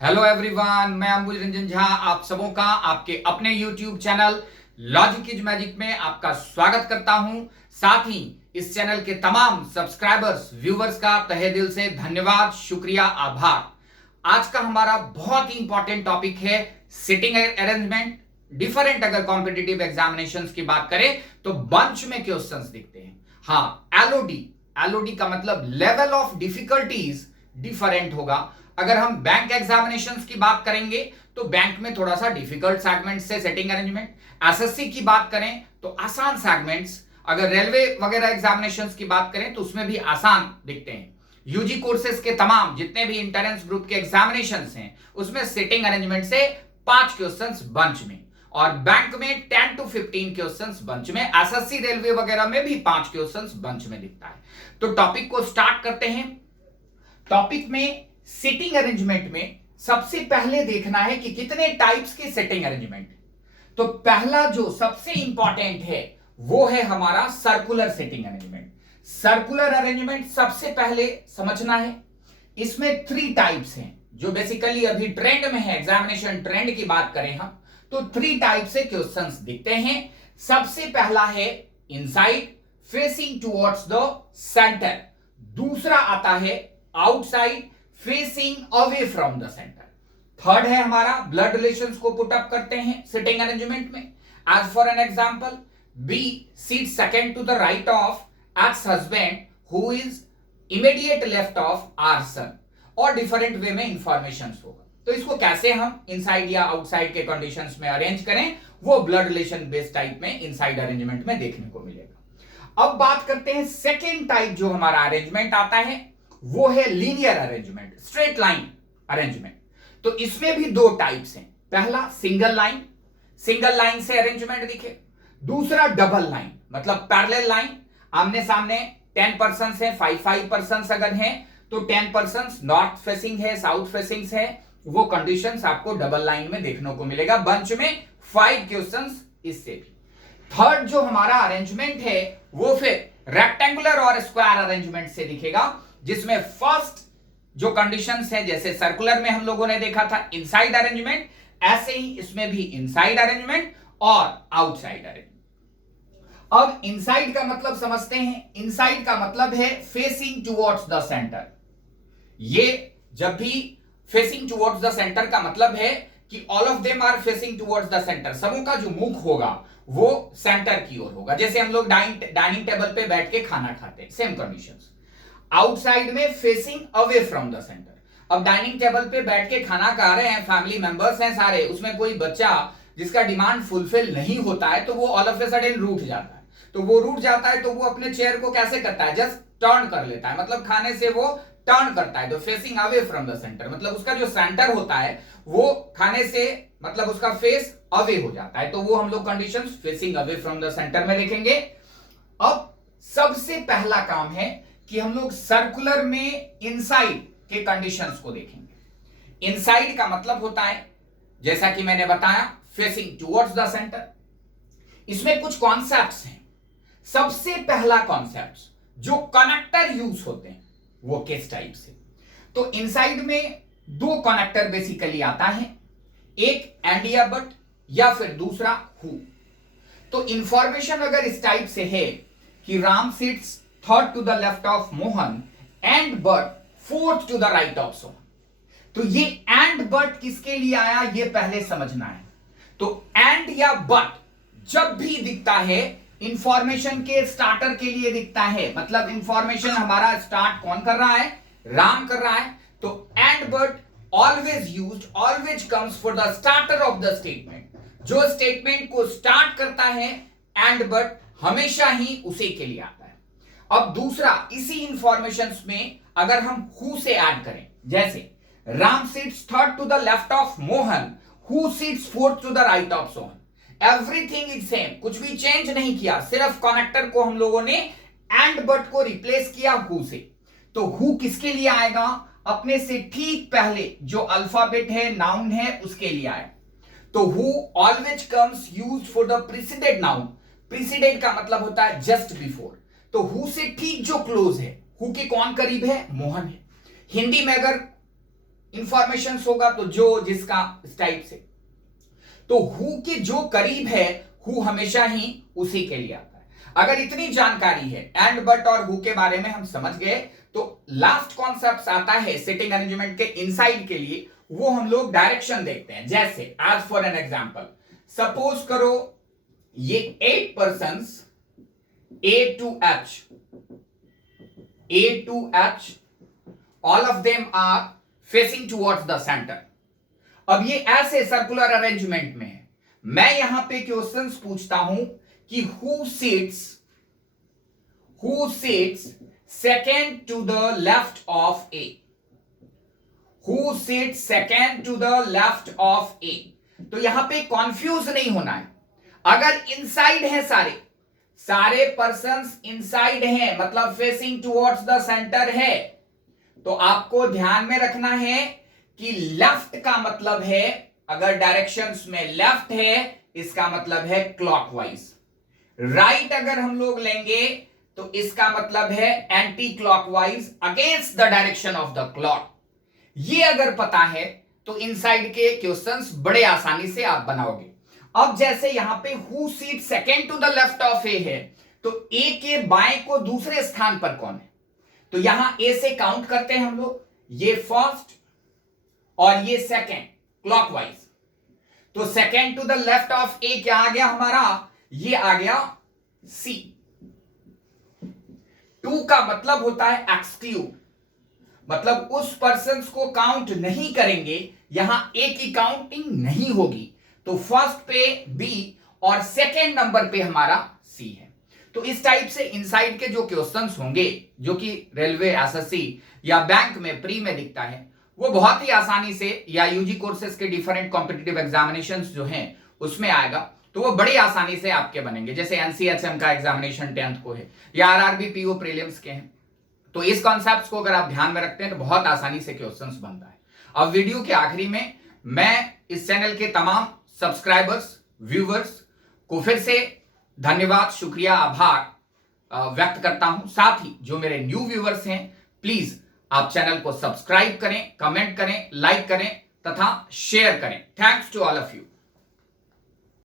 Hello everyone, मैं अंबुज रंजन झा आप सबों का आपके अपने YouTube channel logic is magic में आपका स्वागत करता हूं। साथ ही इस चैनल के तमाम सब्सक्राइबर्स व्यूवर्स का तहे दिल से धन्यवाद, शुक्रिया, आभार। आज का हमारा बहुत ही इंपॉर्टेंट टॉपिक है सिटिंग अरेंजमेंट। डिफरेंट अगर कॉम्पिटिटिव एग्जामिनेशंस की बात करें तो बंच में क्वेश्चंस दिखते हैं। हाँ, एलओडी, एलओडी का मतलब लेवल ऑफ डिफिकल्टीज डिफरेंट होगा। अगर हम बैंक एग्जामिनेशंस की बात करेंगे तो बैंक में थोड़ा सा डिफिकल्ट सेगमेंट से सेटिंग अरेंजमेंट, एसएससी की बात करें तो आसान सेगमेंट्स, अगर रेलवे वगैरह एग्जामिनेशंस की बात करें तो उसमें भी आसान दिखते हैं। यूजी कोर्सेज के तमाम जितने भी इंट्रेंस ग्रुप के एग्जामिनेशंस हैं उसमें सेटिंग अरेंजमेंट से 5 क्वेश्चंस बंच में, और बैंक में 10 to 15 क्वेश्चंस बंच में, एसएससी रेलवे वगैरह में भी 5 क्वेश्चंस बंच में दिखता है। तो टॉपिक को स्टार्ट करते हैं। टॉपिक में सिटिंग अरेंजमेंट में सबसे पहले देखना है कि कितने टाइप्स के सेटिंग अरेंजमेंट। तो पहला जो सबसे इंपॉर्टेंट है वो है हमारा circular setting arrangement. Circular arrangement सबसे पहले समझना है। इसमें 3 टाइप्स हैं जो बेसिकली अभी ट्रेंड में है। एग्जामिनेशन ट्रेंड की बात करें हम तो 3 टाइप से क्वेश्चंस दिखते हैं। सबसे पहला है inside facing towards the centre, दूसरा आता है outside facing away from the centre, third है हमारा ब्लड रिलेशंस को पुट अप करते हैं सिटिंग अरेंजमेंट में। As for an example, B seat second to the right of X husband who is immediate left of our son, और different वे में information होगा। तो इसको कैसे हम इनसाइड या आउटसाइड के कंडीशंस में अरेंज करें वो ब्लड रिलेशन बेस्ड टाइप में इनसाइड अरेंजमेंट में देखने को मिलेगा। अब बात करते हैं सेकेंड टाइप जो हमारा अरेंजमेंट आता है वो है linear arrangement, straight line arrangement. तो इसमें भी 2 टाइप्स हैं। पहला सिंगल लाइन, सिंगल लाइन से अरेंजमेंट दिखे। दूसरा डबल लाइन मतलब पैरेलल लाइन, आमने सामने 10 पर्सन है, 5 पर्सन अगर हैं तो 10 पर्सन नॉर्थ फेसिंग है, साउथ फेसिंग है, वो कंडीशंस आपको डबल लाइन में देखने को मिलेगा। बंच में 5 क्वेश्चंस इससे भी। थर्ड जो हमारा अरेंजमेंट है वो फिर रेक्टेंगुलर और स्क्वायर अरेंजमेंट से दिखेगा, जिसमें फर्स्ट जो कंडीशंस है जैसे सर्कुलर में हम लोगों ने देखा था इनसाइड अरेंजमेंट, ऐसे ही इसमें भी इनसाइड अरेंजमेंट और आउटसाइड अरेंजमेंट। अब इनसाइड का मतलब समझते हैं। इनसाइड का मतलब है फेसिंग टुवर्ड्स द सेंटर। ये जब भी फेसिंग टुवर्ड्स द सेंटर का मतलब है कि all of them are facing towards the centre, सबों का जो मुख होगा वो सेंटर की ओर होगा। जैसे हम लोग डाइनिंग टेबल पे बैठ के खाना खाते हैं, सेम कंडीशंस। आउटसाइड में facing away from the centre. अब डाइनिंग टेबल पे बैठ के खाना खा रहे हैं, फैमिली मेंबर्स हैं सारे, उसमें कोई बच्चा जिसका डिमांड फुलफिल नहीं होता है तो वो ऑल ऑफ ए सडन रूठ जाता है। तो वो रूठ जाता है तो वो अपने चेयर को कैसे करता है, जस्ट टर्न कर लेता है, मतलब खाने से वो टर्न करता है। तो facing away from the centre मतलब उसका जो सेंटर होता है वो खाने से मतलब उसका फेस अवे हो जाता है। तो वो हम लोग conditions facing away from the centre में लिखेंगे। अब सबसे पहला काम है कि हम लोग सर्कुलर में इनसाइड के कंडीशंस को देखेंगे। इनसाइड का मतलब होता है जैसा कि मैंने बताया फेसिंग टुवर्ड्स द सेंटर। इसमें कुछ कॉन्सेप्ट्स हैं। सबसे पहला कॉन्सेप्ट जो कनेक्टर यूज होते हैं वो किस टाइप से, तो इनसाइड में 2 कनेक्टर बेसिकली आता है, एक एंड या बट या फिर दूसरा हु। तो इंफॉर्मेशन अगर इस टाइप से है कि Ram sits third to the left of Mohan and but fourth to the right of Sohan, तो ये एंड बट किसके लिए आया ये पहले समझना है। तो एंड या बट जब भी दिखता है इंफॉर्मेशन के स्टार्टर के लिए दिखता है, मतलब इंफॉर्मेशन हमारा स्टार्ट कौन कर रहा है, राम कर रहा है। तो and but always used, always comes for the starter of the statement. जो स्टेटमेंट को स्टार्ट करता है एंड बट हमेशा ही उसी के लिए आता है। अब दूसरा, इसी इंफॉर्मेशन में अगर हम हु से ऐड करें, जैसे Ram sits third to the left of Mohan, who sits fourth to the right of Sohan, everything is same, कुछ भी चेंज नहीं किया, सिर्फ कनेक्टर को हम लोगों ने एंड बट को रिप्लेस किया हु से। तो हु किसके लिए आएगा, अपने से ठीक पहले जो अल्फाबेट है, नाउन है, उसके लिए आएगा। तो who always comes used for the preceded noun. Preceded का मतलब होता है जस्ट बिफोर। तो हु से ठीक जो क्लोज है, हु के कौन करीब है, मोहन है। हिंदी में अगर इंफॉर्मेशन होगा तो जो जिसका इस टाइप से। तो हु के जो करीब है हु हमेशा ही उसी के लिए आता है। अगर इतनी जानकारी है एंड बट और हु के बारे में हम समझ गए, तो लास्ट कॉन्सेप्ट आता है सिटिंग अरेंजमेंट के इनसाइड के लिए, वो हम लोग डायरेक्शन देखते हैं। जैसे as for an example, suppose करो ये 8 persons A to H, all of them are facing towards the center। अब ये ऐसे सर्कुलर अरेंजमेंट में है। मैं यहां पे क्वेश्चंस पूछता हूं कि who sits second to the left of A, who sits second to the left of A. तो यहां पे कंफ्यूज नहीं होना है। अगर इनसाइड है सारे पर्सन्स इनसाइड हैं, मतलब फेसिंग टुवर्ड्स द सेंटर है, तो आपको ध्यान में रखना है कि लेफ्ट का मतलब है, अगर डायरेक्शंस में लेफ्ट है इसका मतलब है क्लॉकवाइज। राइट अगर हम लोग लेंगे तो इसका मतलब है anti clockwise, against the direction of the clock. ये अगर पता है तो इनसाइड के क्वेश्चंस बड़े आसानी से आप बनाओगे। अब जैसे यहां पे who seat second to the left of A है, तो ए के बाएं को दूसरे स्थान पर कौन है, तो यहां ए से काउंट करते हैं हम लोग, ये फर्स्ट और ये सेकेंड क्लॉकवाइज। तो second to the left of A क्या आ गया हमारा, ये आ गया सी। 2 का मतलब होता है एक्सक्लूड, मतलब उस पर्सन को काउंट नहीं करेंगे, यहां ए की काउंटिंग नहीं होगी। तो फर्स्ट पे बी और सेकेंड नंबर पे हमारा सी है। तो इस टाइप से इनसाइड के जो क्वेश्चंस होंगे, जो कि रेलवे, एसएससी या बैंक में प्री में दिखता है, वो बहुत ही आसानी से, या यूजी कोर्सेज के डिफरेंट कॉम्पिटिटिव एग्जामिनेशंस जो हैं उसमें आएगा, तो वो बड़ी आसानी से आपके बनेंगे। जैसे एनसीएचएम का एग्जामिनेशन 10th को है, या आरआरबी पीओ प्रीलिम्स के हैं। तो इस कॉन्सेप्ट्स को अगर आप ध्यान में रखते हैं तो बहुत आसानी से क्वेश्चंस बनता है। अब वीडियो के आखिरी में मैं इस चैनल के तमाम सब्सक्राइबर्स, व्यूवर्स को फिर से धन्यवाद, शुक्रिया, आभार व्यक्त करता हूं। साथ ही जो मेरे न्यू व्यूवर्स हैं, प्लीज आप चैनल को सब्सक्राइब करें, कमेंट करें, लाइक करें तथा शेयर करें। Thanks to all of you.